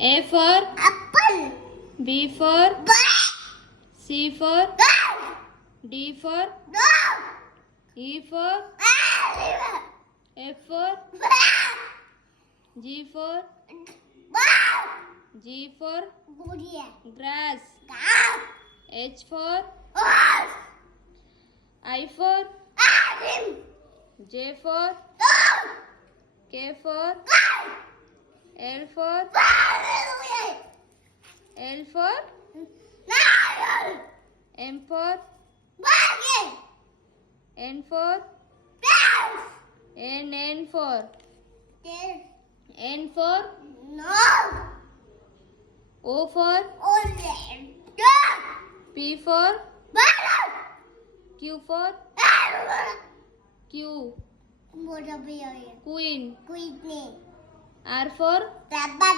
A for apple. B for Ball. C for Dog. D for Dog. E for Elephant. F for Ball. G for Ball. G for Goodies. grass. Cow. H for Horse. I for Adam. J for Dog. K for Cow. L for Ball. L for Lion. M for Monkey. N for Mouse. N for There's N for no O for only dog. P for Ball. Q for Elephant. Q What a bear. Queen. Queen. R for Rabbit.